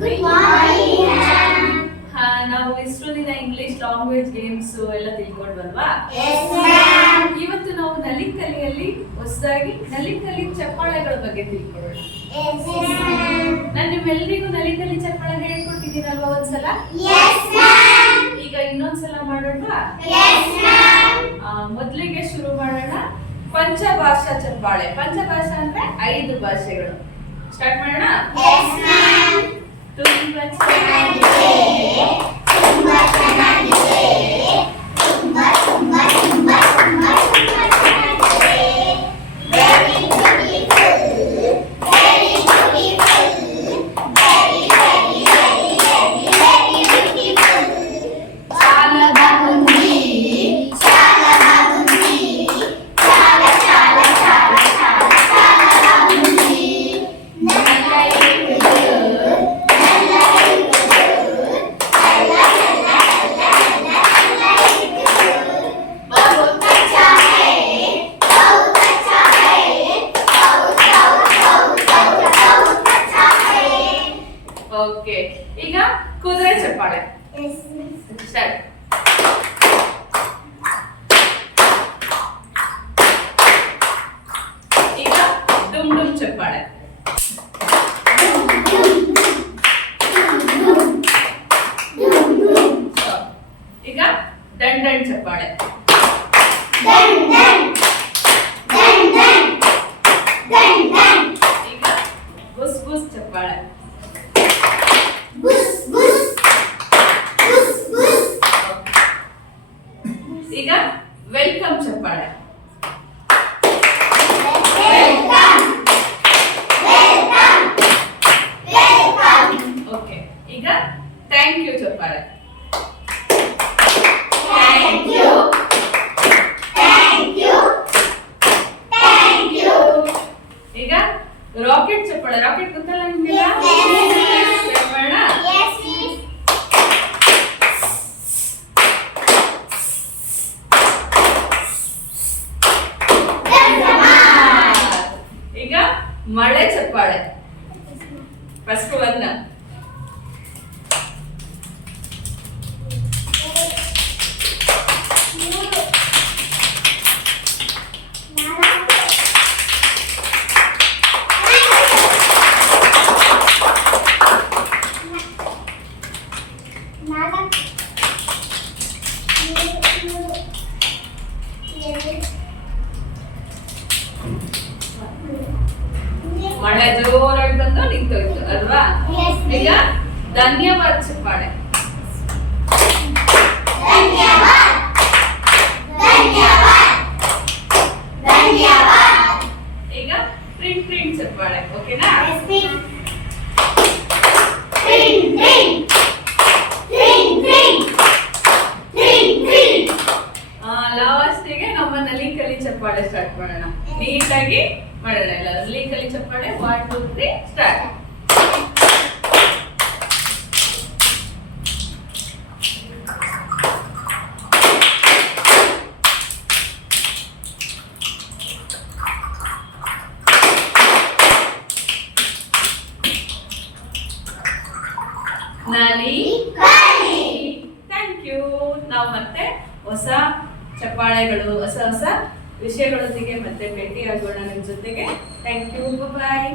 Good morning ನಾವು ಇಷ್ಟು ದಿನ ಇಂಗ್ಲಿಷ್ ಲ್ಯಾಂಗ್ವೇಜ್ ಗೇಮ್ಸ್ ಎಲ್ಲ ತಿಳ್ಕೊಂಡ್ವಲ್ವಾ. ಇವತ್ತು ನಾವು ನಲಿಕಲಿಯಲ್ಲಿ ಹೊಸದಾಗಿ ನಲಿಕಲಿ ಚಪ್ಪಾಳೆಗಳ ಬಗ್ಗೆ ತಿಳ್ಕೊಳ್ಳೋಣ. ನಾನು ನಿಮ್ಮೆಲ್ಲರಿಗೂ ನಲಿಕಲಿ ಚಪ್ಪಾಳೆ ಹೇಳ್ಕೊಟ್ಟಿದ್ದೀನಲ್ವಾ ಒಂದ್ಸಲ. ಈಗ ಇನ್ನೊಂದ್ಸಲ ಮಾಡೋಣ? ಮೊದ್ಲಿಗೆ ಶುರು ಮಾಡೋಣ. ಪಂಚಭಾಷಾ ಚಪ್ಪಾಳೆ. ಪಂಚಭಾಷಾ ಅಂದ್ರೆ ಐದು ಭಾಷೆಗಳು. ಸ್ಟಾರ್ಟ್ ಮಾಡೋಣ? ಓಕೆ ಈಗ ಕುದುರೆ ಚಪ್ಪಾಳೆ. Yes, వెల్కమ్ చెప్పండి ఓకే ఇక థ్యాంక్ యూ చెప్పాలి. ಮಳೆ ಚಪ್ಪಾಳೆ ಫಸ್ಟ್ ಒನ್ ಈಗ ಧನ್ಯವಾದ ಚಪ್ಪಾಳೆ. ಧನ್ಯವಾದ. ಧನ್ಯವಾದ. ಈಗ ಪ್ರಿಂಟ್ ಪ್ರಿಂಟ್ ಚಪ್ಪಾಳೆ ಓಕೆನಾ ಎಸ್ ಪ್ರಿಂಟ್ ಪ್ರಿಂಟ್ ಚಪ್ಪಾಳೆ ಸ್ಟಾರ್ಟ್ ಮಾಡೋಣ. ನೀಟಾಗಿ ಮಾಡೋಣ ಎಲ್ಲ ಲೀಕಲ್ಲಿ ಚಪ್ಪಾಳೆ 1 2 3 ಸ್ಟಾರ್ಟ್ ನಲಿ ಥ್ಯಾಂಕ್ ಯು ನಾವು ಮತ್ತೆ ಹೊಸ ಚಪ್ಪಾಳೆಗಳು ಹೊಸ ಹೊಸ ವಿಷಯಗಳೊಂದಿಗೆ ಮತ್ತೆ ಭೇಟಿ ಆಗೋಣ ನಿಮ್ಮ ಜೊತೆಗೆ. Thank you bye